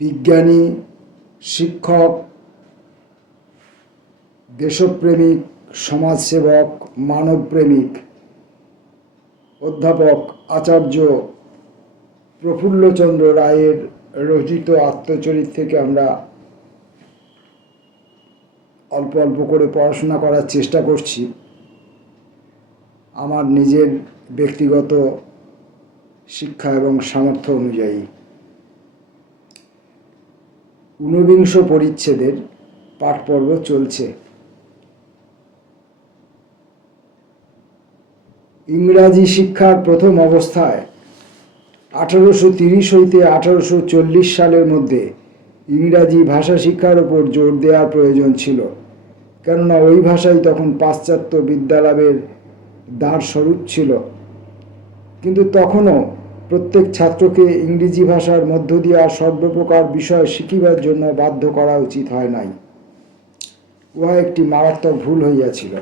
বিজ্ঞানী, শিক্ষক, দেশপ্রেমিক, সমাজসেবক, মানবপ্রেমিক অধ্যাপক আচার্য প্রফুল্লচন্দ্র রায়ের রচিত আত্মচরিত থেকে আমরা অল্প অল্প করে পড়াশোনা করার চেষ্টা করছি। আমার নিজের ব্যক্তিগত শিক্ষা এবং সামর্থ্য অনুযায়ী ঊনবিংশ পরিচ্ছেদের পাঠপর্ব চলছে। ইংরাজি শিক্ষার প্রথম অবস্থায় 1830 হইতে 1840 সালের মধ্যে ইংরাজি ভাষা শিক্ষার উপর জোর দেওয়ার প্রয়োজন ছিল, কেননা ওই ভাষাই তখন পাশ্চাত্য বিদ্যালাভের দ্বারস্বরূপ ছিল। কিন্তু তখনও প্রত্যেক ছাত্রকে ইংরেজি ভাষার মধ্য দিয়া সর্বপ্রকার বিষয় শিখিবার জন্য বাধ্য করা উচিত হয় নাই। উহা একটি মারাত্মক ভুল হইয়াছিল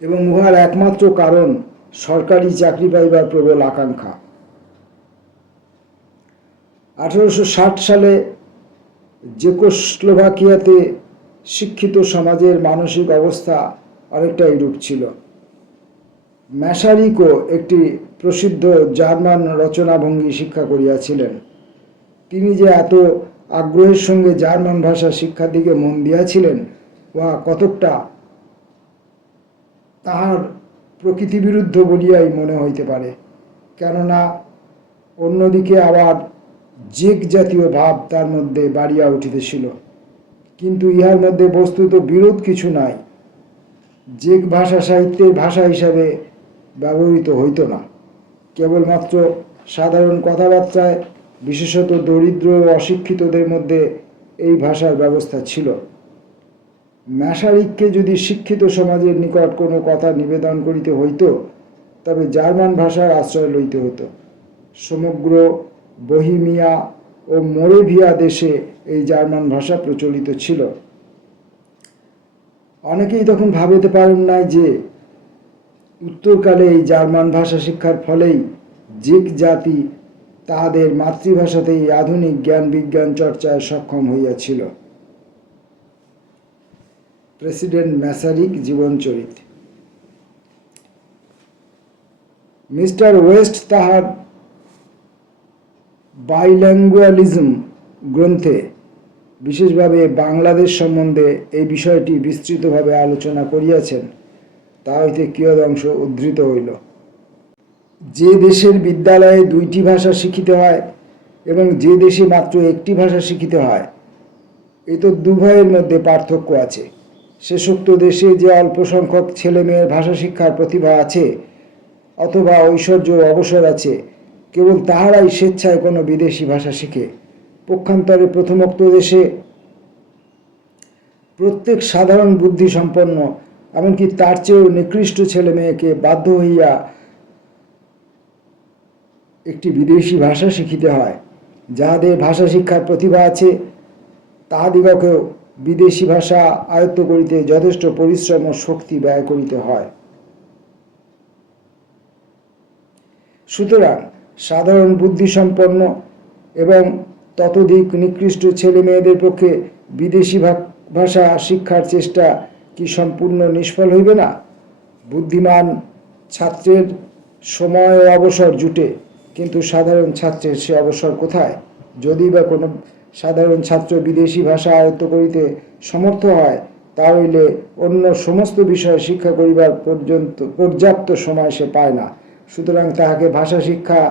এবং উহার একমাত্র কারণ সরকারি চাকরি পাইবার প্রবল আকাঙ্ক্ষা। 1860 সালে চেকোস্লোভাকিয়াতে শিক্ষিত সমাজের মানসিক অবস্থা অনেকটা এইরূপ ছিল। ম্যাসারিকও একটি প্রসিদ্ধ জার্মান রচনাভঙ্গি শিক্ষা করিয়াছিলেন। তিনি যে এত আগ্রহের সঙ্গে জার্মান ভাষা শিক্ষার দিকে মন দিয়াছিলেন, উহা কতকটা তাহার প্রকৃতিবিরুদ্ধ বলিয়াই মনে হইতে পারে, কেননা অন্যদিকে আবার জেক জাতীয় ভাব তার মধ্যে বাড়িয়া উঠিতেছিল। কিন্তু ইহার মধ্যে বস্তুত বিরোধ কিছু নাই। জেক ভাষা সাহিত্যের ভাষা হিসাবে ব্যবহৃত হইত না, কেবলমাত্র সাধারণ কথাবার্তায়, বিশেষত দরিদ্র ও অশিক্ষিতদের মধ্যে এই ভাষার ব্যবস্থা ছিল। ম্যাসারিককে যদি শিক্ষিত সমাজের নিকট কোনো কথা নিবেদন করিতে হইত, তবে জার্মান ভাষার আশ্রয় লইতে হতো। সমগ্র বহিমিয়া ও মোরেভিয়া দেশে এই জার্মান ভাষা প্রচলিত ছিল। অনেকেই তখন ভাবিতে পারেন নাই যে উত্তরকালে এই জার্মান ভাষা শিক্ষার ফলেই জেক জাতি তাহাদের মাতৃভাষাতেই আধুনিক জ্ঞান বিজ্ঞান চর্চায় সক্ষম হইয়াছিল। প্রেসিডেন্ট ম্যাসারিক জীবনচরিত। মিস্টার ওয়েস্ট তাহার বাইল্যাঙ্গুয়ালিজম গ্রন্থে বিশেষভাবে বাংলাদেশ সম্বন্ধে এই বিষয়টি বিস্তৃতভাবে আলোচনা করিয়াছেন। তা হইতে কিয়দংশ উদ্ধৃত হইল। যে দেশের বিদ্যালয়ে 2টি ভাষা শিখিতে হয় এবং যে দেশে মাত্র একটি ভাষা শিখিতে হয়, এ তো দুভয়ের মধ্যে পার্থক্য আছে। শেষোক্ত দেশে যে অল্প সংখ্যক ছেলে মেয়ের ভাষা শিক্ষার প্রতিভা আছে অথবা ঐশ্বর্য অবসর আছে, কেবল তাহারাই স্বেচ্ছায় কোনো বিদেশি ভাষা শিখে। পক্ষান্তরে প্রথমোক্ত দেশে প্রত্যেক সাধারণ বুদ্ধি সম্পন্ন, এমনকি তার চেয়েও নিকৃষ্ট ছেলে মেয়েকে বাধ্য হইয়া একটি বিদেশি ভাষা শিখিতে হয়। যাহাদের ভাষা শিক্ষার প্রতিভা আছে তাহাদিগকেও বিদেশি ভাষা আয়ত্ত করিতে যথেষ্ট পরিশ্রম ও শক্তি ব্যয় করিতে হয়। সুতরাং সাধারণ বুদ্ধিসম্পন্ন এবং ততোধিক নিকৃষ্ট ছেলে মেয়েদের পক্ষে বিদেশি ভাষা শিক্ষার চেষ্টা কি সম্পূর্ণ নিষ্ফল হইবে না? বুদ্ধিমান ছাত্রের সময় ও অবসর জুটে, কিন্তু সাধারণ ছাত্রের সে অবসর কোথায়? যদি বা কোনো সাধারণ ছাত্র বিদেশি ভাষা আয়ত্ত করিতে সমর্থ হয়, তা হইলে অন্য সমস্ত বিষয় শিক্ষা করিবার পর্যাপ্ত সময় সে পায় না। সুতরাং তাহাকে ভাষা শিক্ষা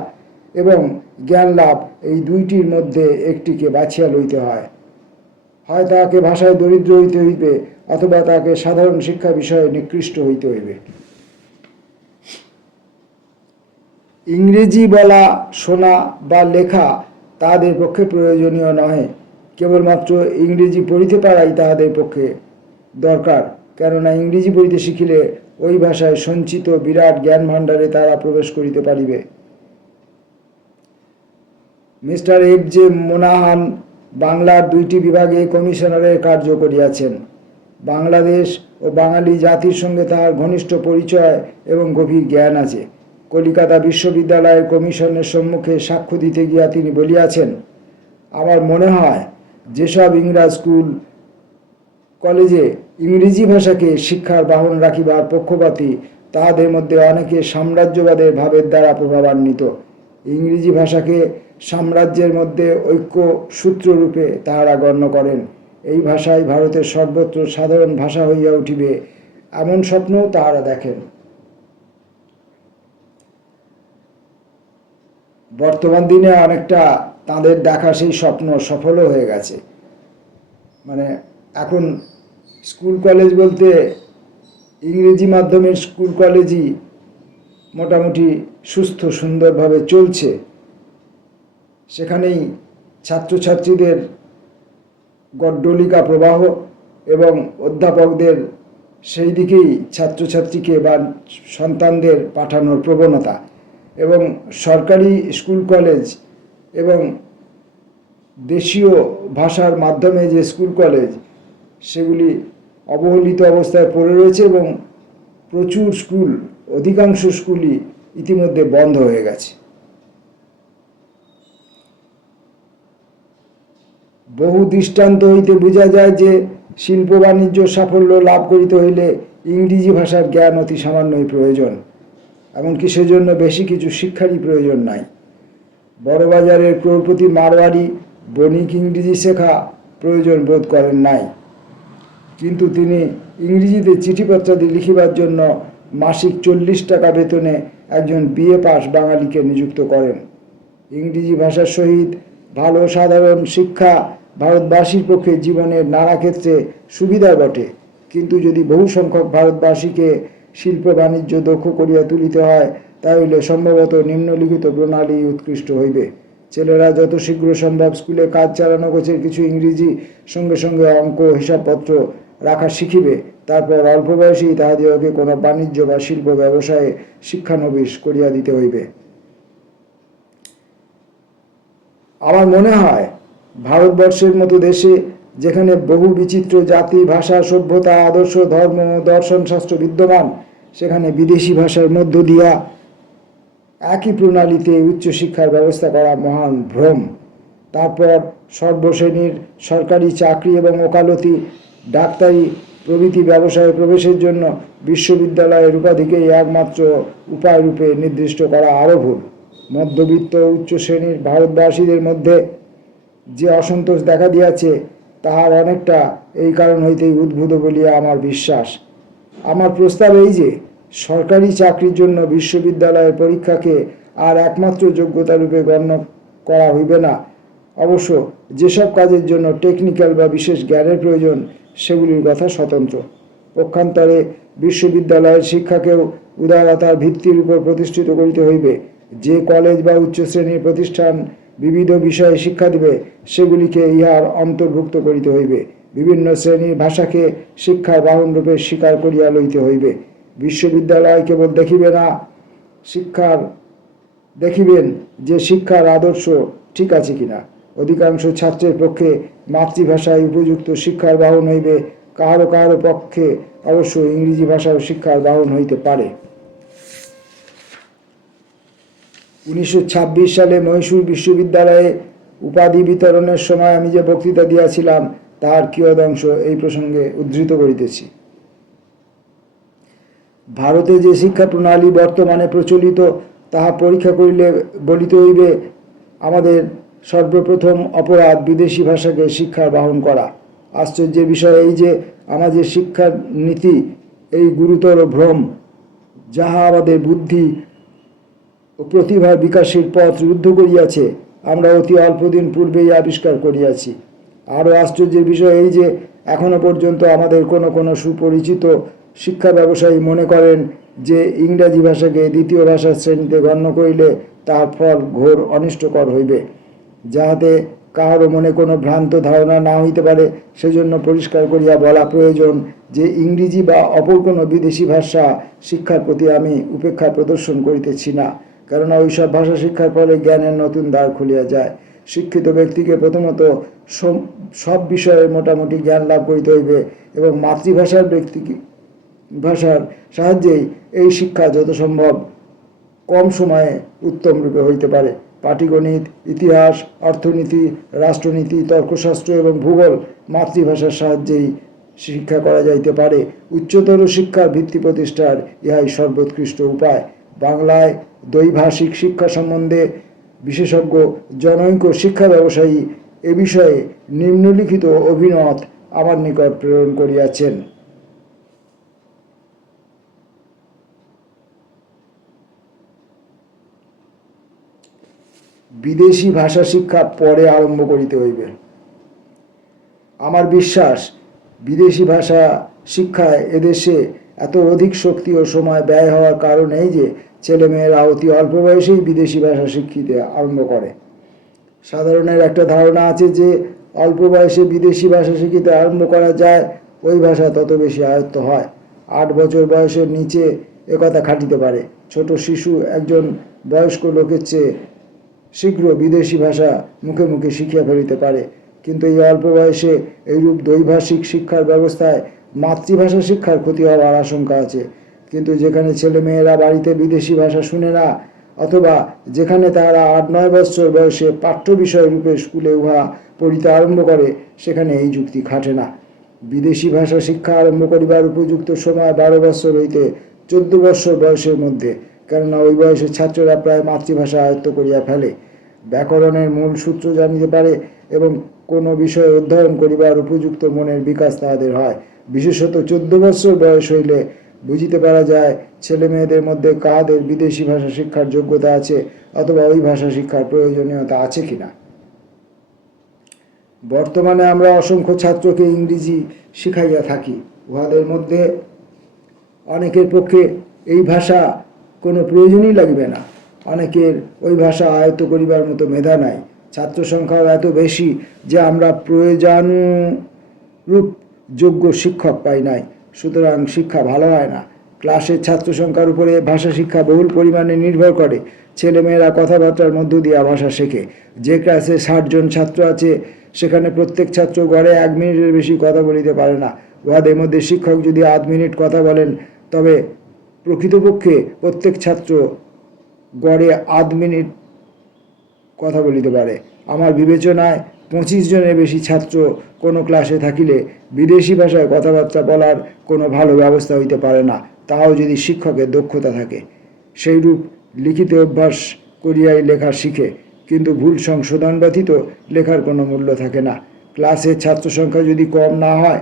এবং জ্ঞান লাভ এই দুইটির মধ্যে একটিকে বাছিয়া লইতে হয়। হয় তাহাকে ভাষায় দরিদ্র হইতে হইবে, অথবা তাহাকে সাধারণ শিক্ষা বিষয়ে নিকৃষ্ট হইতে হইবে। ইংরেজি বলা, শোনা বা লেখা তাহাদের পক্ষে প্রয়োজনীয় নহে, কেবলমাত্র ইংরেজি পড়িতে পারাই তাহাদের পক্ষে দরকার, কেননা ইংরেজি পড়িতে শিখিলে ওই ভাষায় সঞ্চিত বিরাট জ্ঞান ভাণ্ডারে তারা প্রবেশ করিতে পারিবে। মিস্টার এফ জে মোনাহান বাংলার 2টি বিভাগে কমিশনারের কার্য করিয়াছেন। বাংলাদেশ ও বাঙালি জাতির সঙ্গে তাহার ঘনিষ্ঠ পরিচয় এবং গভীর জ্ঞান আছে। কলিকাতা বিশ্ববিদ্যালয়ের কমিশনের সম্মুখে সাক্ষ্য দিতে গিয়া তিনি বলিয়াছেন, আমার মনে হয় যেসব ইংরাজ স্কুল কলেজে ইংরেজি ভাষাকে শিক্ষার বাহন রাখিবার পক্ষপাতী, তাহাদের মধ্যে অনেকে সাম্রাজ্যবাদের ভাবের দ্বারা প্রভাবান্বিত। ইংরেজি ভাষাকে সাম্রাজ্যের মধ্যে ঐক্য সূত্ররূপে তাহারা গণ্য করেন। এই ভাষাই ভারতের সর্বত্র সাধারণ ভাষা হইয়া উঠিবে, এমন স্বপ্নও তাহারা দেখেন। বর্তমান দিনে অনেকটা তাদের দেখা সেই স্বপ্ন সফলও হয়ে গেছে। মানে এখন স্কুল কলেজ বলতে ইংরেজি মাধ্যমের স্কুল কলেজই মোটামুটি সুস্থ সুন্দরভাবে চলছে। সেখানেই ছাত্রছাত্রীদের গড্ডলিকা প্রবাহ এবং অধ্যাপকদের সেই দিকেই ছাত্রছাত্রীকে বা সন্তানদের পাঠানোর প্রবণতা, এবং সরকারি স্কুল কলেজ এবং দেশীয় ভাষার মাধ্যমে যে স্কুল কলেজ সেগুলি অবহেলিত অবস্থায় পড়ে রয়েছে এবং প্রচুর স্কুল, অধিকাংশ স্কুলই ইতিমধ্যে বন্ধ হয়ে গেছে। বহু দৃষ্টান্ত হইতে বোঝা যায় যে শিল্প বাণিজ্য সাফল্য লাভ করিতে হইলে ইংরেজি ভাষার জ্ঞান অতি সামান্যই প্রয়োজন, এমনকি সেজন্য বেশি কিছু শিক্ষারই প্রয়োজন নাই। বড়বাজারের ক্রোড়পতি মারওয়ারি বণিক ইংরেজি শেখা প্রয়োজন বোধ করেন নাই, কিন্তু তিনি ইংরেজিতে চিঠিপত্রাদি লিখিবার জন্য মাসিক 40 টাকা বেতনে একজন BA পাস বাঙালিকে নিযুক্ত করেন। ইংরেজি ভাষার সহিত ভালো সাধারণ শিক্ষা ভারতবাসীর পক্ষে জীবনের নানা ক্ষেত্রে সুবিধা বটে, কিন্তু যদি বহু সংখ্যক ভারতবাসীকে শিল্প বাণিজ্য দক্ষ করিয়া তুলিতে হয়, তাহলে সম্ভবত নিম্নলিখিত প্রণালী উৎকৃষ্ট হইবে। ছেলেরা যত শীঘ্র সম্ভব স্কুলে কাজ চালানো গোছের কিছু ইংরেজি, সঙ্গে সঙ্গে অঙ্ক হিসাবপত্র রাখা শিখিবে। তারপর অল্প বয়সেই তাহাদিগকে কোনো বাণিজ্য বা শিল্প ব্যবসায়ে শিক্ষানবিশ করিয়া দিতে হইবে। আমার মনে হয় ভারতবর্ষের মতো দেশে, যেখানে বহু বিচিত্র জাতি, ভাষা, সভ্যতা, আদর্শ, ধর্ম, দর্শন শাস্ত্র বিদ্যমান, সেখানে বিদেশি ভাষার মধ্য দিয়া একই প্রণালীতে উচ্চশিক্ষার ব্যবস্থা করা মহান ভ্রম। তারপর সর্বশ্রেণীর সরকারি চাকরি এবং ওকালতি, ডাক্তারি প্রভৃতি ব্যবসায়ে প্রবেশের জন্য বিশ্ববিদ্যালয়ের উপাধিকেই একমাত্র উপায় রূপে নির্দিষ্ট করা আরও ভুল। মধ্যবিত্ত উচ্চ শ্রেণীর ভারতবাসীদের মধ্যে যে অসন্তোষ দেখা দিয়াছে, তাহার অনেকটা এই কারণ হইতেই উদ্ভূত বলিয়া আমার বিশ্বাস। আমার প্রস্তাব এই যে, সরকারি চাকরির জন্য বিশ্ববিদ্যালয়ের পরীক্ষাকে আর একমাত্র যোগ্যতারূপে গণ্য করা হইবে না। অবশ্য যেসব কাজের জন্য টেকনিক্যাল বা বিশেষ জ্ঞানের প্রয়োজন, সেগুলির কথা স্বতন্ত্র। পক্ষান্তরে বিশ্ববিদ্যালয়ের শিক্ষাকেও উদারতার ভিত্তির উপর প্রতিষ্ঠিত করিতে হইবে। যে কলেজ বা উচ্চ শ্রেণীর প্রতিষ্ঠান বিবিধ বিষয়ে শিক্ষা দিবে, সেগুলিকে ইহার অন্তর্ভুক্ত করিতে হইবে। বিভিন্ন শ্রেণীর ভাষাকে শিক্ষার বাহনরূপে স্বীকার করিয়া লইতে হইবে। বিশ্ববিদ্যালয় কেবল দেখিবেন যে শিক্ষার আদর্শ ঠিক আছে কিনা। অধিকাংশ ছাত্রের পক্ষে মাতৃভাষায় উপযুক্ত শিক্ষার বাহন হইবে, কাহারো কাহারো পক্ষে অবশ্য ইংরেজি ভাষাও শিক্ষার বাহন হইতে পারে। 1926 সালে মহীশূর বিশ্ববিদ্যালয়ে উপাধি বিতরণের সময় আমি যে বক্তৃতা দিয়াছিলাম, তাহার কিয়দংশ এই প্রসঙ্গে উদ্ধৃত করিতেছি। ভারতে যে শিক্ষা প্রণালী বর্তমানে প্রচলিত, তাহা পরীক্ষা করিলে বলিতে হইবে আমাদের সর্বপ্রথম অপরাধ বিদেশি ভাষাকে শিক্ষার বাহন করা। আশ্চর্যের বিষয় এই যে, আমাদের শিক্ষার নীতি এই গুরুতর ভ্রম, যাহা আমাদের বুদ্ধি ও প্রতিভার বিকাশের পথ রুদ্ধ করিয়াছে, আমরা অতি অল্পদিন পূর্বেই আবিষ্কার করিয়াছি। আরও আশ্চর্যের বিষয় এই যে, এখনো পর্যন্ত আমাদের কোনো কোনো সুপরিচিত শিক্ষা ব্যবসায়ী মনে করেন যে ইংরাজি ভাষাকে দ্বিতীয় ভাষার শ্রেণীতে গণ্য করিলে তার ফল ঘোর অনিষ্টকর হইবে। যাহাতে কাহারও মনে কোনো ভ্রান্ত ধারণা না হইতে পারে, সেজন্য পরিষ্কার করিয়া বলা প্রয়োজন যে ইংরেজি বা অপর কোনো বিদেশি ভাষা শিক্ষার প্রতি আমি উপেক্ষা প্রদর্শন করিতেছি না। কেননা ওইসব ভাষা শিক্ষার ফলে জ্ঞানের নতুন দ্বার খুলিয়া যায়। শিক্ষিত ব্যক্তিকে প্রথমত সব বিষয়ে মোটামুটি জ্ঞান লাভ করিতে হইবে এবং মাতৃভাষার ভাষার সাহায্যেই এই শিক্ষা যত সম্ভব কম সময়ে উত্তম রূপে হইতে পারে। পাটিগণিত, ইতিহাস, অর্থনীতি, রাষ্ট্রনীতি, তর্কশাস্ত্র এবং ভূগোল মাতৃভাষার সাহায্যেই শিক্ষা করা যাইতে পারে। উচ্চতর শিক্ষার ভিত্তি প্রতিষ্ঠার ইহাই সর্বোৎকৃষ্ট উপায়। বাংলায় দ্বৈভাষিক শিক্ষা সম্বন্ধে বিশেষজ্ঞ জনৈক শিক্ষা ব্যবসায়ী এ বিষয়ে নিম্নলিখিত অভিমত আমার নিকট প্রেরণ করিয়াছেন। বিদেশি ভাষা শিক্ষা পরে আরম্ভ করিতে হইবে। আমার বিশ্বাস, বিদেশি ভাষা শিক্ষায় এদেশে এত অধিক শক্তি ও সময় ব্যয় হওয়ার কারণ এই যে ছেলেমেয়েরা অতি অল্প বয়সেই বিদেশি ভাষা শিখিতে আরম্ভ করে। সাধারণের একটা ধারণা আছে যে অল্প বয়সে বিদেশি ভাষা শিখিতে আরম্ভ করা যায়, ওই ভাষা তত বেশি আয়ত্ত হয়। 8 বছর বয়সের নিচে একথা খাটিতে পারে। ছোট শিশু একজন বয়স্ক লোকের চেয়ে শীঘ্র বিদেশি ভাষা মুখে মুখে শিখিয়া ফেলিতে পারে। কিন্তু এই অল্প বয়সে এইরূপ দ্বৈভাষিক শিক্ষার ব্যবস্থায় মাতৃভাষা শিক্ষার ক্ষতি হওয়ার আশঙ্কা আছে। কিন্তু যেখানে ছেলেমেয়েরা বাড়িতে বিদেশি ভাষা শুনে না, অথবা যেখানে তারা 8-9 বছর বয়সে পাঠ্য বিষয় রূপে স্কুলে উহা পড়িতে আরম্ভ করে, সেখানে এই যুক্তি খাটে না। বিদেশি ভাষা শিক্ষা আরম্ভ করিবার উপযুক্ত সময় 12 বছর হইতে 14 বছর বয়সের মধ্যে, কেননা ওই বয়সের ছাত্ররা প্রায় মাতৃভাষা আয়ত্ত করিয়া ফেলে, ব্যাকরণের মূল সূত্র জানিতে পারে এবং কোনো বিষয় অধ্যয়ন করিবার উপযুক্ত মনের বিকাশ তাহাদের হয়। বিশেষত 14 বছর বয়স হইলে বুঝিতে পারা যায় ছেলে মেয়েদের মধ্যে কাহাদের বিদেশি ভাষা শিক্ষার যোগ্যতা আছে অথবা ওই ভাষা শিক্ষার প্রয়োজনীয়তা আছে কিনা। বর্তমানে আমরা অসংখ্য ছাত্রকে ইংরেজি শিখাইয়া থাকি। উহাদের মধ্যে অনেকের পক্ষে এই ভাষা কোনো প্রয়োজনই লাগবে না, অনেকের ওই ভাষা আয়ত্ত করিবার মতো মেধা নাই। ছাত্র সংখ্যাও এত বেশি যে আমরা প্রয়োজনরূপ যোগ্য শিক্ষক পাই নাই, সুতরাং শিক্ষা ভালো হয় না। ক্লাসের ছাত্র সংখ্যার উপরে ভাষা শিক্ষা বহুল পরিমাণে নির্ভর করে। ছেলেমেয়েরা কথাবার্তার মধ্য দিয়ে ভাষা শেখে। যে ক্লাসে 60 জন ছাত্র আছে, সেখানে প্রত্যেক ছাত্র গড়ে 1 মিনিটের বেশি কথা বলিতে পারে না। উহাদের মধ্যে শিক্ষক যদি 8 মিনিট কথা বলেন, তবে প্রকৃতপক্ষে প্রত্যেক ছাত্র গড়ে 8 মিনিট কথা বলিতে পারে। আমার বিবেচনায় 25 জনের বেশি ছাত্র কোনো ক্লাসে থাকিলে বিদেশি ভাষায় কথাবার্তা বলার কোনো ভালো ব্যবস্থা হইতে পারে না, তাও যদি শিক্ষকের দক্ষতা থাকে। সেইরূপ লিখিতে অভ্যাস করিয়াই লেখা শিখে, কিন্তু ভুল সংশোধন ব্যতীত লেখার কোনো মূল্য থাকে না। ক্লাসের ছাত্র সংখ্যা যদি কম না হয়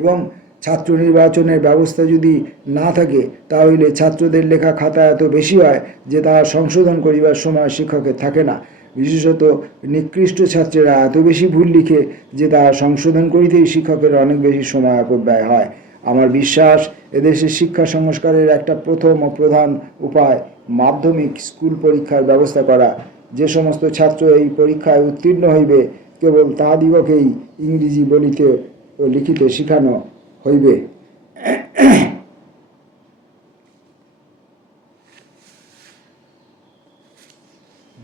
এবং ছাত্র নির্বাচনের ব্যবস্থা যদি না থাকে, তাহলে ছাত্রদের লেখা খাতা এত বেশি হয় যে তাহা সংশোধন করিবার সময় শিক্ষকের থাকে না। বিশেষত নিকৃষ্ট ছাত্রেরা এত বেশি ভুল লিখে যে তাহা সংশোধন করিতেই শিক্ষকের অনেক বেশি সময় অপব্যয় হয়। আমার বিশ্বাস, এদেশের শিক্ষা সংস্কারের একটা প্রথম ও প্রধান উপায় মাধ্যমিক স্কুল পরীক্ষার ব্যবস্থা করা। যে সমস্ত ছাত্র এই পরীক্ষায় উত্তীর্ণ হইবে, কেবল তাহাদিগকেই ইংরেজি বলিতে ও লিখিতে শিখানো হইবে।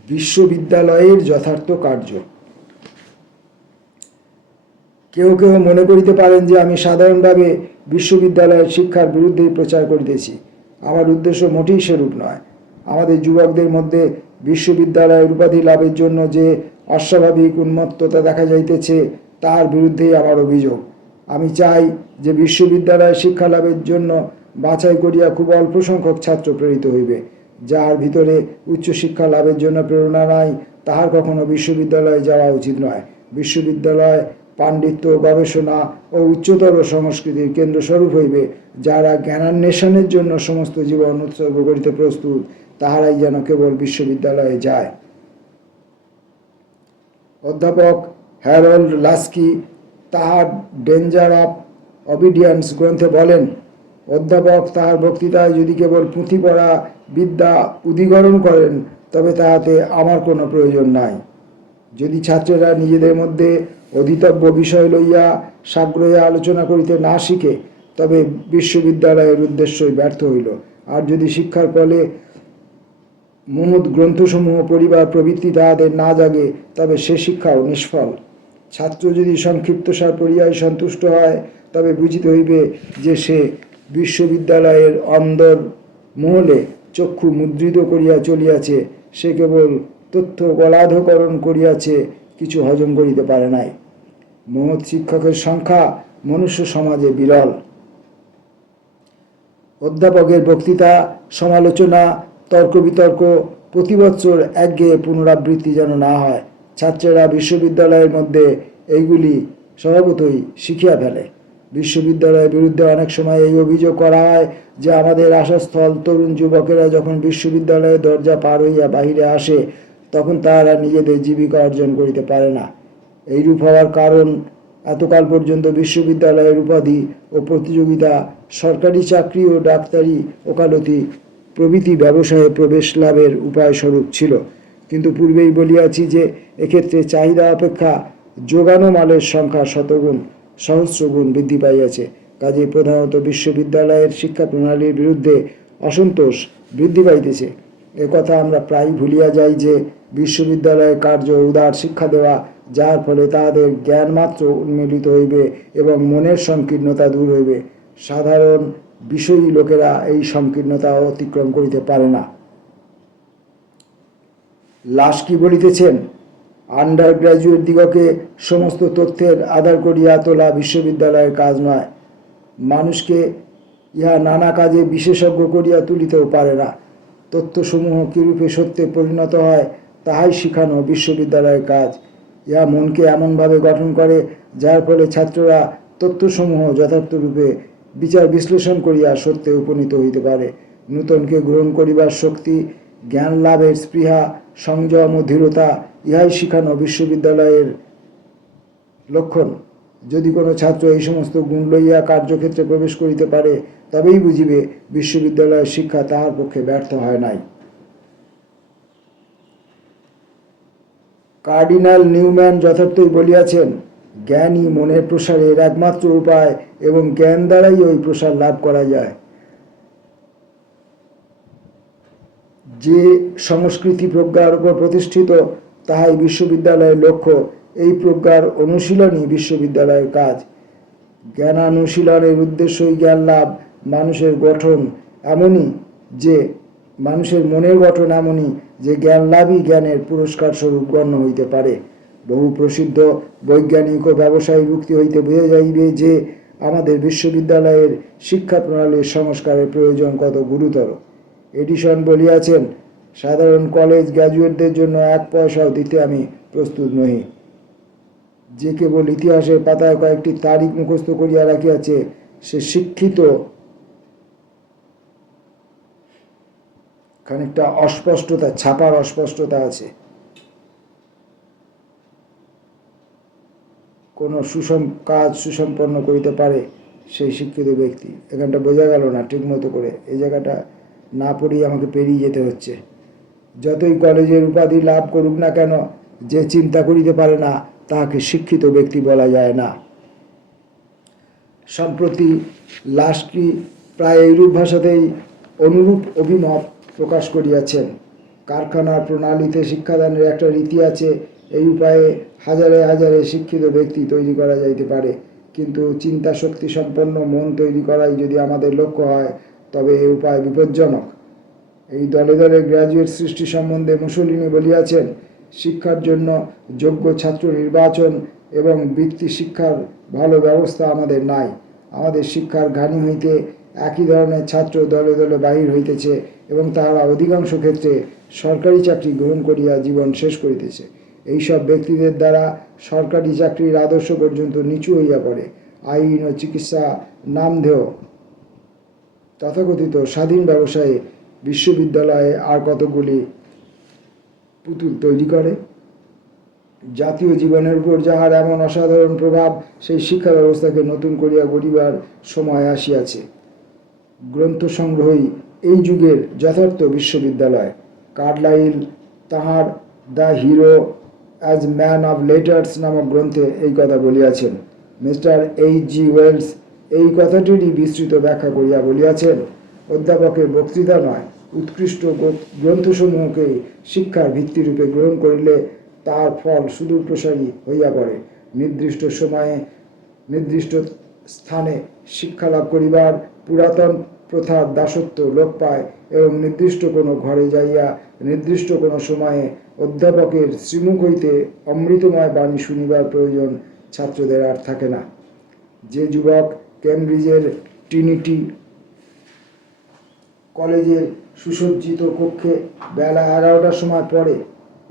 বিশ্ববিদ্যালয়ের যথার্থ কার্য। কেউ কেউ মনে করিতে পারেন যে আমি সাধারণভাবে বিশ্ববিদ্যালয়ের শিক্ষার বিরুদ্ধেই প্রচার করিতেছি। আমার উদ্দেশ্য মোটেই সেরূপ নয়। আমাদের যুবকদের মধ্যে বিশ্ববিদ্যালয়ের উপাধি লাভের জন্য যে অস্বাভাবিক উন্মত্ততা দেখা যাইতেছে, তার বিরুদ্ধেই আমার অভিযোগ। আমি চাই যে বিশ্ববিদ্যালয়ে শিক্ষা লাভের জন্য বাছাই করিয়া খুব অল্প সংখ্যক ছাত্র প্রেরিত হইবে। যার ভিতরে উচ্চশিক্ষা লাভের জন্য প্রেরণা নাই, তাহার কখনো বিশ্ববিদ্যালয়ে যাওয়া উচিত নয়। বিশ্ববিদ্যালয় পাণ্ডিত্য, গবেষণা ও উচ্চতর সংস্কৃতির কেন্দ্রস্বরূপ হইবে। যারা জ্ঞানান্বেষণের জন্য সমস্ত জীবন উৎসর্গ করিতে প্রস্তুত, তাহারাই যেন কেবল বিশ্ববিদ্যালয়ে যায়। অধ্যাপক হ্যারল্ড লাস্কি তাহার ডেঞ্জার অফ অবিডিয়েন্স গ্রন্থে বলেন, অধ্যাপক তাহার বক্তৃতায় যদি কেবল পুঁথি পড়া বিদ্যা উদীকরণ করেন, তবে তাহাতে আমার কোনো প্রয়োজন নাই। যদি ছাত্রেরা নিজেদের মধ্যে অধীতব্য বিষয় লইয়া সাগ্রহে আলোচনা করিতে না শিখে, তবে বিশ্ববিদ্যালয়ের উদ্দেশ্যই ব্যর্থ হইল। আর যদি শিক্ষার ফলে মহৎ গ্রন্থসমূহ পড়িবার প্রবৃত্তি তাহাদের না জাগে, তবে সে শিক্ষাও নিষ্ফল। ছাত্র যদি সংক্ষিপ্তসার পড়িয়াই সন্তুষ্ট হয়, তবে বুঝিতে হইবে যে সে বিশ্ববিদ্যালয়ের অন্দর মহলে চক্ষু মুদ্রিত করিয়া চলিয়াছে। সে কেবল তথ্য গলাধকরণ করিয়াছে, কিছু হজম করিতে পারে নাই। মহৎ শিক্ষকের সংখ্যা মনুষ্য সমাজে বিরল। অধ্যাপকের বক্তৃতা, সমালোচনা, তর্ক বিতর্ক প্রতি বছর একঘেয়ে পুনরাবৃত্তি যেন না হয়। ছাত্রেরা বিশ্ববিদ্যালয়ের মধ্যে এইগুলি স্বভাবতই শিখিয়া ফেলে। বিশ্ববিদ্যালয়ের বিরুদ্ধে অনেক সময় এই অভিযোগ করা হয় যে আমাদের আশাস্থল তরুণ যুবকেরা যখন বিশ্ববিদ্যালয়ের দরজা পার হইয়া বাহিরে আসে, তখন তাহারা নিজেদের জীবিকা অর্জন করিতে পারে না। এইরূপ হওয়ার কারণ, এতকাল পর্যন্ত বিশ্ববিদ্যালয়ের উপাধি ও প্রতিযোগিতা সরকারি চাকরি ও ডাক্তারি, ওকালতি প্রভৃতি ব্যবসায়ে প্রবেশ লাভের উপায় স্বরূপ ছিল। কিন্তু পূর্বেই বলিয়াছি যে এক্ষেত্রে চাহিদা অপেক্ষা যোগানো মালের সংখ্যা শতগুণ সহস্রগুণ বৃদ্ধি পাইয়াছে। কাজেই প্রধানত বিশ্ববিদ্যালয়ের শিক্ষা প্রণালীর বিরুদ্ধে অসন্তোষ বৃদ্ধি পাইতেছে। একথা আমরা প্রায় ভুলিয়া যাই যে বিশ্ববিদ্যালয়ের কার্য উদার শিক্ষা দেওয়া, যার ফলে তাহাদের জ্ঞান মাত্র উন্মেলিত হইবে এবং মনের সংকীর্ণতা দূর হইবে। সাধারণ বিষয়ী লোকেরা এই সংকীর্ণতা অতিক্রম করিতে পারে না। লাশ কি বলিতেছেন? আন্ডার গ্র্যাজুয়েট দিগকে সমস্ত তথ্যের আধার করিয়া তোলা বিশ্ববিদ্যালয়ের কাজ নয়। মানুষকে ইহা নানা কাজে বিশেষজ্ঞ করিয়া তুলিতেও পারে না। তথ্যসমূহ কিরূপে সত্যে পরিণত হয় তাহাই শিখানো বিশ্ববিদ্যালয়ের কাজ। ইহা মনকে এমনভাবে গঠন করে যার ফলে ছাত্ররা তথ্যসমূহ যথার্থরূপে বিচার বিশ্লেষণ করিয়া সত্যে উপনীত হইতে পারে। নূতনকে গ্রহণ করিবার শক্তি, জ্ঞান লাভের স্পৃহা, সংযম ও দৃঢ়তা, ইহাই শিখানো বিশ্ববিদ্যালয়ের লক্ষণ। যদি কোনো ছাত্র এই সমস্ত গুণ লইয়া কার্যক্ষেত্রে প্রবেশ করিতে পারে, তবেই বুঝিবে বিশ্ববিদ্যালয়ের শিক্ষা তাহার পক্ষে ব্যর্থ হয় নাই। কার্ডিনাল নিউম্যান যথার্থই বলিয়াছেন, জ্ঞানই মনের প্রসারের একমাত্র উপায় এবং জ্ঞান দ্বারাই ওই প্রসার লাভ করা যায়। যে সংস্কৃতি প্রজ্ঞার উপর প্রতিষ্ঠিত, তাহাই বিশ্ববিদ্যালয়ের লক্ষ্য। এই প্রজ্ঞার অনুশীলনই বিশ্ববিদ্যালয়ের কাজ। জ্ঞানানুশীলনের উদ্দেশ্যই জ্ঞান লাভ। মানুষের মনের গঠন এমনই যে জ্ঞান লাভই জ্ঞানের পুরস্কার স্বরূপ গণ্য হইতে পারে। বহু প্রসিদ্ধ বৈজ্ঞানিক ও ব্যবসায়িক উক্তি হইতে বোঝা যাইবে যে আমাদের বিশ্ববিদ্যালয়ের শিক্ষা প্রণালীর সংস্কারের প্রয়োজন কত গুরুতর। এডিসন বলিয়াছেন, সাধারণ কলেজ গ্র্যাজুয়েটদের জন্য 1 পয়সাও দিতে আমি প্রস্তুত নহি। যে কেবল ইতিহাসের পাতায় কয়েকটি তারিখ মুখস্থ করিয়া রাখিয়াছে, সে শিক্ষিত। খানিকটা অস্পষ্টতা, ছাপার অস্পষ্টতা আছে। কোনো কাজ সুসম্পন্ন করিতে পারে সেই শিক্ষিত ব্যক্তি। এখানটা বোঝা গেল না ঠিক মতো করে, এই জায়গাটা না পড়েই আমাকে পেরিয়ে যেতে হচ্ছে। যতই কলেজের উপাধি লাভ করুক না কেন, যে চিন্তা করিতে পারে না তাহাকে শিক্ষিত ব্যক্তি বলা যায় না। সম্প্রতি লাস্কি প্রায় এইরূপ ভাষাতেই অনুরূপ অভিমত প্রকাশ করিয়াছেন। কারখানার প্রণালীতে শিক্ষাদানের একটা রীতি আছে। এই উপায়ে হাজারে হাজারে শিক্ষিত ব্যক্তি তৈরি করা যাইতে পারে, কিন্তু চিন্তা শক্তি সম্পন্ন মন তৈরি করাই যদি আমাদের লক্ষ্য হয়, তবে এই উপায় বিপজ্জনক। এই দলে দলে গ্র্যাজুয়েট সৃষ্টি সম্বন্ধে মুসোলিনি বলিয়াছেন, শিক্ষার জন্য যোগ্য ছাত্র নির্বাচন এবং বৃত্তি শিক্ষার ভালো ব্যবস্থা আমাদের নাই। আমাদের শিক্ষার ঘানি হইতে একই ধরনের ছাত্র দলে দলে বাহির হইতেছে এবং তাহারা অধিকাংশ ক্ষেত্রে সরকারি চাকরি গ্রহণ করিয়া জীবন শেষ করিতেছে। এইসব ব্যক্তিদের দ্বারা সরকারি চাকরির আদর্শ পর্যন্ত নিচু হইয়া পড়ে। আইন ও চিকিৎসা নামধেয় তথাকথিত স্বাধীন ব্যবসায়ে বিশ্ববিদ্যালয়ে আর কতগুলি পুতুল তৈরি করে। জাতীয় জীবনের উপর যাহার এমন অসাধারণ প্রভাব, সেই শিক্ষা ব্যবস্থাকে নতুন করিয়া গড়িবার সময় আসিয়াছে। গ্রন্থ সংগ্রহই এই যুগের যথার্থ বিশ্ববিদ্যালয়। কার্লাইল তাহার the hero as man of letters নামক গ্রন্থে এই কথা বলিয়াছেন। Mister H.G. ওয়েলস এই কথাটিরই বিস্তৃত ব্যাখ্যা করিয়া বলিয়াছেন, অধ্যাপকের বক্তৃতা নয়, উৎকৃষ্ট গ্রন্থসমূহকে শিক্ষার ভিত্তিরূপে গ্রহণ করিলে তার ফল সুদূর প্রসারী হইয়া পড়ে। নির্দিষ্ট সময়ে নির্দিষ্ট স্থানে শিক্ষা লাভ করিবার পুরাতন প্রথার দাসত্ব লোপ পায় এবং নির্দিষ্ট কোনো ঘরে যাইয়া নির্দিষ্ট কোনো সময়ে অধ্যাপকের শ্রীমুখ হইতে অমৃতময় বাণী শুনিবার প্রয়োজন ছাত্রদের আর থাকে না। যে যুবক কেমব্রিজের ট্রিনিটি কলেজের সুসজ্জিত কক্ষে বেলা 11টার সময় পড়ে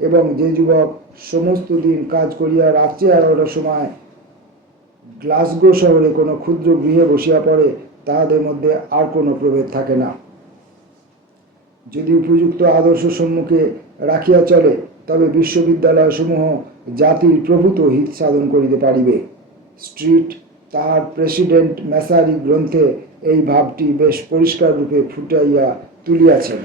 এবং যে যুবক সমস্ত দিন কাজ করিয়া রাত্রি 11টার সময় গ্লাসগো শহরে কোনো ক্ষুদ্র গৃহে বসিয়া পড়ে, তাহাদের মধ্যে আর কোনো প্রভেদ থাকে না। যদি উপযুক্ত আদর্শ সম্মুখে রাখিয়া চলে, তবে বিশ্ববিদ্যালয়সমূহ জাতির প্রভূত হিত সাধন করিতে পারিবে। স্ট্রিট তাহার প্রেসিডেন্ট ম্যাসারি গ্রন্থে এই ভাবটি বেশ পরিষ্কার রূপে ফুটাইয়া তুলিয়াছেন।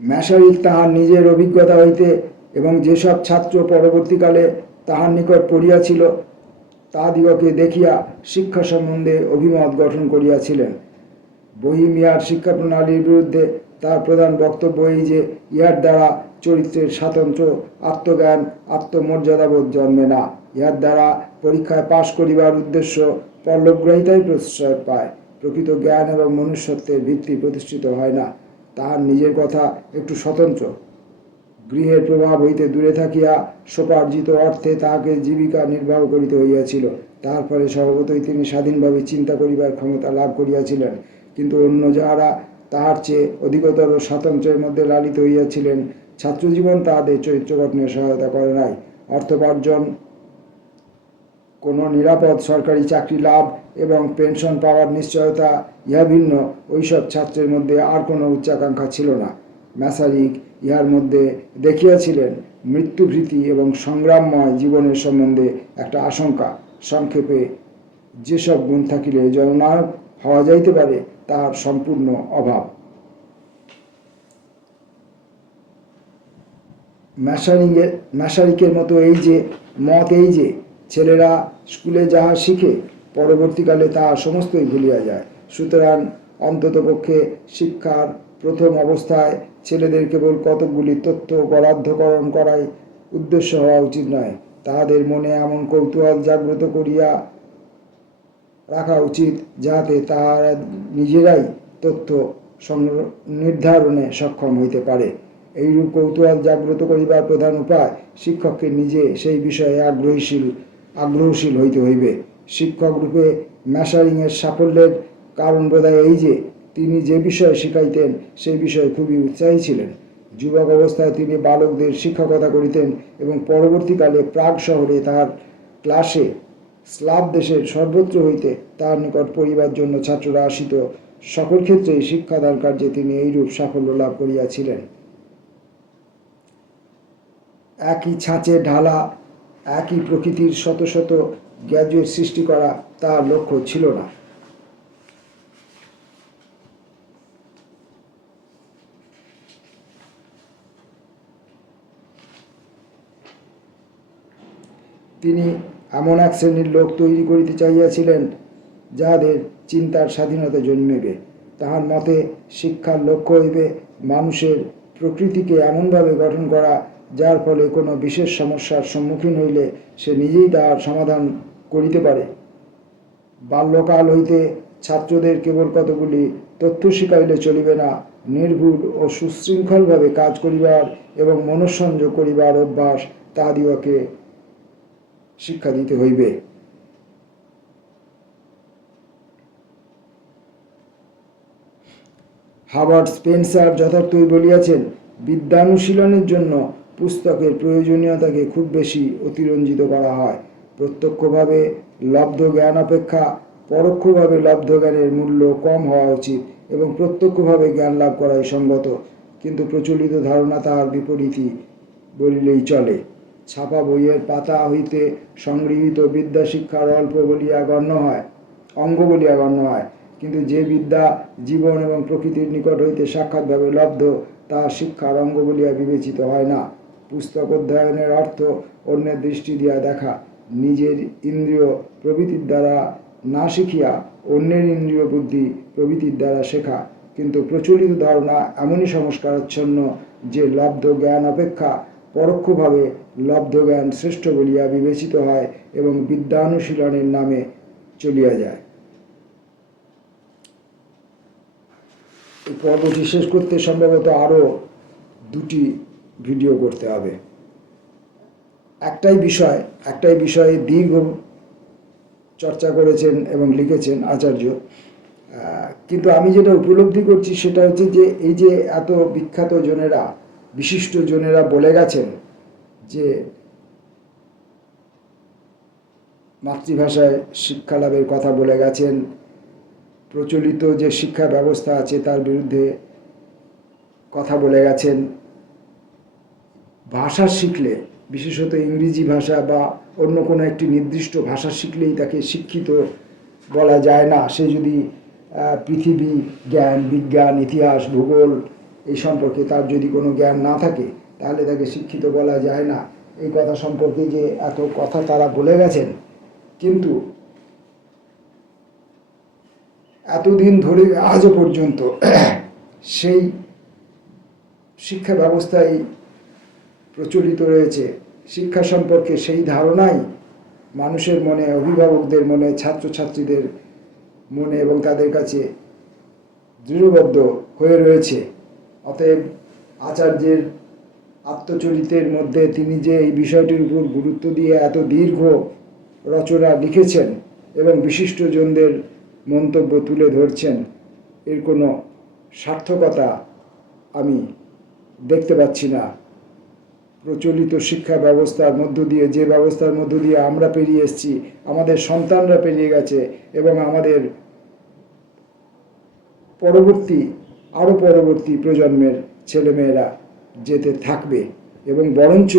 ম্যাসারিক তাহার নিজের অভিজ্ঞতা হইতে এবং যেসব ছাত্র পরবর্তীকালে তাহার নিকট পড়িয়াছিল তাহাদিগকে দেখিয়া শিক্ষা সম্বন্ধে অভিমত গঠন করিয়াছিলেন। বহিমিয়ার শিক্ষা প্রণালীর বিরুদ্ধে তার প্রধান বক্তব্য এই যে ইহার দ্বারা চরিত্রের স্বাতন্ত্র্য, আত্মজ্ঞান, আত্মমর্যাদাবোধ জন্মে না। ইহার দ্বারা পরীক্ষায় পাশ করিবার উদ্দেশ্য পল্লবগ্রাহিতাই প্রশ্রয় পায়। প্রকৃত জ্ঞান এবং মনুষ্যত্বের ভিত্তি প্রতিষ্ঠিত হয় না। তাহার নিজের কথা একটু স্বতন্ত্র। গৃহের প্রভাব হইতে দূরে থাকিয়া সোপার্জিত অর্থে তাহাকে জীবিকা নির্বাহ করিতে হইয়াছিল। তাহার ফলে স্বভাবতই তিনি স্বাধীনভাবে চিন্তা করিবার ক্ষমতা লাভ করিয়াছিলেন। কিন্তু অন্য যাহারা তাহার চেয়ে অধিকতর স্বাতন্ত্র্যের মধ্যে লালিত হইয়াছিলেন, ছাত্রজীবন তাহাদের চরিত্র গঠনে সহায়তা করে নাই। অর্থোপার্জন, কোনো নিরাপদ সরকারি চাকরি লাভ এবং পেনশন পাওয়ার নিশ্চয়তা, ইহা ভিন্ন ওইসব ছাত্রের মধ্যে আর কোনো উচ্চাকাঙ্ক্ষা ছিল না। ম্যাসারিক ইহার মধ্যে দেখিয়াছিলেন মৃত্যুভীতি এবং সংগ্রামময় জীবনের সম্বন্ধে একটা আশঙ্কা। সংক্ষেপে, যেসব গুণ থাকিলে জননায়ক হওয়া যাইতে পারে, তার সম্পূর্ণ অভাব। ম্যাসারিকের মতো এই যে ছেলেরা স্কুলে যাহা শিখে পরবর্তীকালে তাহা সমস্তই ভুলিয়া যায়। সুতরাং অন্ততপক্ষে শিক্ষার প্রথম অবস্থায় ছেলেদের কেবল কতকগুলি তথ্য বরাদ্দকরণ করাই উদ্দেশ্য হওয়া উচিত নয়। তাহাদের মনে এমন কৌতূহল জাগ্রত করিয়া রাখা উচিত যাহাতে তাহারা নিজেরাই তথ্য নির্ধারণে সক্ষম হইতে পারে। এইরূপ কৌতূহল জাগ্রত করিবার প্রধান উপায় শিক্ষককে নিজে সেই বিষয়ে আগ্রহশীল হইতে হইবে। শিক্ষক রূপে ম্যাসারিংয়ের সাফল্যের কারণ বোধহয় এই যে তিনি যে বিষয়ে শিখাইতেন সেই বিষয়ে খুবই উৎসাহী ছিলেন। যুবক অবস্থায় তিনি বালকদের শিক্ষকতা করিতেন এবং পরবর্তীকালে প্রাগ শহরে তাহার ক্লাসে স্লাভ দেশের সর্বত্র হইতে তাহার নিকট পড়িবার জন্য ছাত্ররা আসিত। সকল ক্ষেত্রেই শিক্ষাদান কার্যে তিনি এইরূপ সাফল্য লাভ করিয়াছিলেন। একই ছাঁচে ঢালা, একই প্রকৃতির শত শত গ্র্যাজুয়েট সৃষ্টি করা তার লক্ষ্য ছিল না। তিনি এমন এক শ্রেণীর লোক তৈরি করিতে চাইয়াছিলেন যাহাদের চিন্তার স্বাধীনতা জন্মিবে। তাহার মতে শিক্ষার লক্ষ্য হইবে মানুষের প্রকৃতিকে এমনভাবে গঠন করা যার ফলে কোনো বিশেষ সমস্যার সম্মুখীন হইলে সে নিজেই তাহার সমাধান করিতে পারে। বাল্যকাল হইতে ছাত্রদের কেবল কতগুলি তথ্য শিখাইলে চলিবে না, নির্ভুল ও সুশৃঙ্খলভাবে কাজ করিবার এবং মনঃসংযোগ করিবার অভ্যাস তাহাদিগকে শিক্ষা দিতে হইবে। হার্বার্ট স্পেন্সার যথার্থই বলিয়াছেন, বিদ্যানুশীলনের জন্য পুস্তকের প্রয়োজনীয়তাকে খুব বেশি অতিরঞ্জিত করা হয়। প্রত্যক্ষভাবে লব্ধ জ্ঞান অপেক্ষা পরোক্ষভাবে লব্ধ জ্ঞানের মূল্য কম হওয়া উচিত এবং প্রত্যক্ষভাবে জ্ঞান লাভ করাই সঙ্গত। কিন্তু প্রচলিত ধারণা তাহার বিপরীতই বলিলেই চলে। ছাপা বইয়ের পাতা হইতে সংগৃহীত বিদ্যা শিক্ষার অঙ্গ বলিয়া গণ্য হয়, কিন্তু যে বিদ্যা জীবন এবং প্রকৃতির নিকট হইতে সাক্ষাৎভাবে লব্ধ তাহা শিক্ষার অঙ্গ বলিয়া বিবেচিত হয় না। পুস্তক অধ্যয়নের অর্থ অন্যের দৃষ্টি দিয়া দেখা, নিজের ইন্দ্রিয় প্রভৃতির দ্বারা না শিখিয়া অন্যের ইন্দ্রিয় বুদ্ধি প্রভৃতির দ্বারা শেখা। কিন্তু প্রচলিত ধারণা এমনই সংস্কারাচ্ছন্ন যে লব্ধ জ্ঞান অপেক্ষা পরোক্ষভাবে লব্ধ জ্ঞান শ্রেষ্ঠ বলিয়া বিবেচিত হয় এবং বিদ্যানুশীলনের নামে চলিয়া যায়। এই পর্বটি শেষ করতে সম্ভবত আরও 2টি ভিডিও করতে হবে। একটাই বিষয়ে দীর্ঘ চর্চা করেছেন এবং লিখেছেন আচার্য, কিন্তু আমি যেটা উপলব্ধি করছি সেটা হচ্ছে যে এই যে এত বিখ্যাত জনেরা, বিশিষ্ট জনেরা বলে গেছেন যে মাতৃভাষায় শিক্ষা লাভের কথা বলে গেছেন, প্রচলিত যে শিক্ষা ব্যবস্থা আছে তার বিরুদ্ধে কথা বলে গেছেন, ভাষা শিখলে বিশেষত ইংরেজি ভাষা বা অন্য কোনো একটি নির্দিষ্ট ভাষা শিখলেই তাকে শিক্ষিত বলা যায় না। সে যদি পৃথিবী জ্ঞান, বিজ্ঞান, ইতিহাস, ভূগোল এই সম্পর্কে তার যদি কোনো জ্ঞান না থাকে তাহলে তাকে শিক্ষিত বলা যায় না। এই কথা সম্পর্কে যে এত কথা তারা বলে গেছেন, কিন্তু এতদিন ধরে আজও পর্যন্ত সেই শিক্ষা ব্যবস্থায় প্রচলিত রয়েছে। শিক্ষা সম্পর্কে সেই ধারণাই মানুষের মনে, অভিভাবকদের মনে, ছাত্রছাত্রীদের মনে এবং তাদের কাছে দৃঢ়বদ্ধ হয়ে রয়েছে। অতএব আচার্যের আত্মচরিতের মধ্যে তিনি যে এই বিষয়টির উপর গুরুত্ব দিয়ে এত দীর্ঘ রচনা লিখেছেন এবং বিশিষ্টজনদের মন্তব্য তুলে ধরছেন, এর কোনো সার্থকতা আমি দেখতে পাচ্ছি না। প্রচলিত শিক্ষা ব্যবস্থার মধ্য দিয়ে, যে ব্যবস্থার মধ্য দিয়ে আমরা পেরিয়ে এসেছি, আমাদের সন্তানরা পেরিয়ে গেছে এবং আমাদের পরবর্তী প্রজন্মের ছেলেমেয়েরা যেতে থাকবে, এবং বরঞ্চ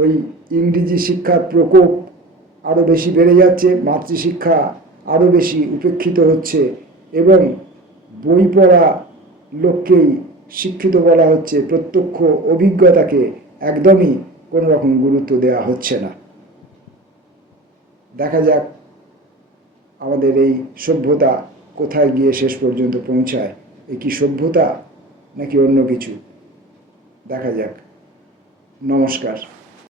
ওই ইংরেজি শিক্ষার প্রকোপ আরও বেশি বেড়ে যাচ্ছে, মাতৃশিক্ষা আরও বেশি উপেক্ষিত হচ্ছে এবং বই পড়া লোককেই শিক্ষিত বলা হচ্ছে, প্রত্যক্ষ অভিজ্ঞতাকে একদমই কোনো রকম গুরুত্ব দেওয়া হচ্ছে না। দেখা যাক আমাদের এই সভ্যতা কোথায় গিয়ে শেষ পর্যন্ত পৌঁছায়। এ কি সভ্যতা নাকি অন্য কিছু? দেখা যাক। নমস্কার।